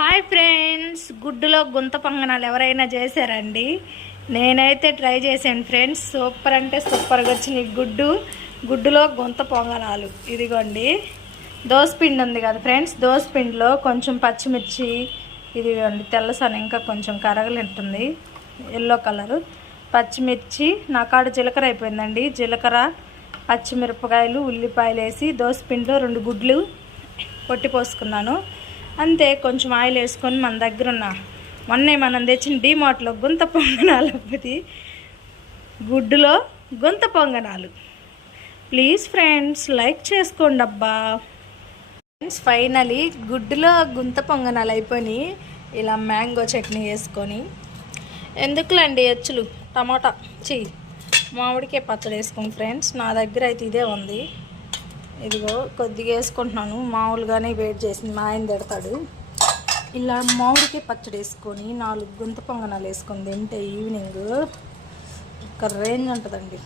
Hi friends, గుడ్డులో గుంత పొంగనాలు ఎవరైనా చేశారండి? నేనైతే ట్రై చేశాను ఫ్రెండ్స్. సూపర్ అంటే సూపర్గా వచ్చినాయి. గుడ్డులో గుంత పొంగనాలు. ఇదిగోండి, దోసపిండి ఉంది కదా ఫ్రెండ్స్, దోసపిండిలో కొంచెం పచ్చిమిర్చి, ఇదిగోండి తెల్లసన ఇంకా కొంచెం కరగలింటుంది ఎల్లో కలరు పచ్చిమిర్చి, నా కాడ జీలకర్ర అయిపోయిందండి. జీలకర్ర, పచ్చిమిరపకాయలు, ఉల్లిపాయలు వేసి దోసపిండిలో 2 గుడ్లు కొట్టి పోసుకున్నాను అంతే. కొంచెం ఆయిల్ వేసుకొని మన దగ్గర ఉన్న మనం తెచ్చిన డీమార్ట్లో గుంత పొంగనాలు, గుడ్డులో గుంత పొంగనాలు. ప్లీజ్ ఫ్రెండ్స్ లైక్ చేసుకోండి అబ్బా. ఫ్రెండ్స్ ఫైనలీ గుడ్డులో గుంత పొంగనాలు అయిపోయి ఇలా మ్యాంగో చట్నీ వేసుకొని, ఎందుకులండి ఎచ్చులు, టమాటా మామిడికాయ పచ్చడి వేసుకోండి ఫ్రెండ్స్. నా దగ్గర అయితే ఇదే ఉంది. ఇదిగో కొద్దిగా వేసుకుంటున్నాను, మామూలుగానే వెయిట్ చేసింది, మా ఆయన తిడతాడు. ఇలా మామిడికాయ పచ్చడి వేసుకొని 4 గుంత పొంగనాలు వేసుకొని తింటే ఈవినింగ్ ఒక రేంజ్ ఉంటుందండి.